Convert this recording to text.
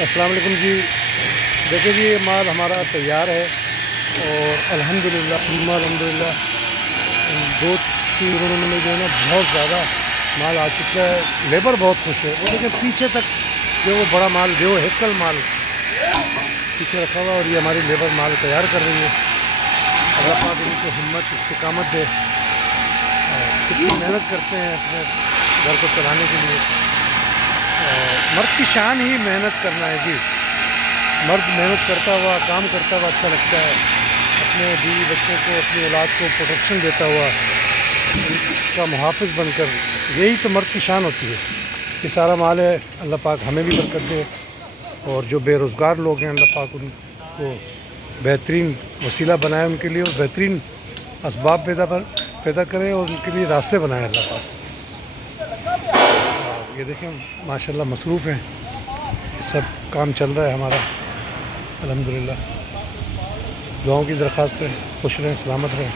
السلام علیکم جی. دیکھیں جی یہ مال ہمارا تیار ہے اور الحمدللہ 2-3 دنوں میں جو ہے نا بہت زیادہ مال آ چکا ہے. لیبر بہت خوش ہے. وہ دیکھیں پیچھے تک جو وہ بڑا مال جو ہیکل مال پیچھے رکھا ہوا، اور یہ ہماری لیبر مال تیار کر رہی ہے. اللہ پاک ان کو ہمت استقامت دے. کتنی محنت کرتے ہیں اپنے گھر کو چلانے کے لیے. مرد کی شان ہی محنت کرنا ہے جی. مرد محنت کرتا ہوا، کام کرتا ہوا اچھا لگتا ہے. اپنے بیوی بچوں کو، اپنی اولاد کو پروٹیکشن دیتا ہوا، ان کا محافظ بن کر، یہی تو مرد کی شان ہوتی ہے. یہ سارا مال ہے. اللہ پاک ہمیں بھی برکت دے، اور جو بے روزگار لوگ ہیں اللہ پاک ان کو بہترین وسیلہ بنائے ان کے لیے، اور بہترین اسباب پیدا کرے، اور ان کے لیے راستے بنائے اللہ پاک. یہ دیکھیں ماشاءاللہ مصروف ہیں. سب کام چل رہا ہے ہمارا الحمدللہ. دعاؤں کی درخواست ہے. خوش رہیں، سلامت رہیں.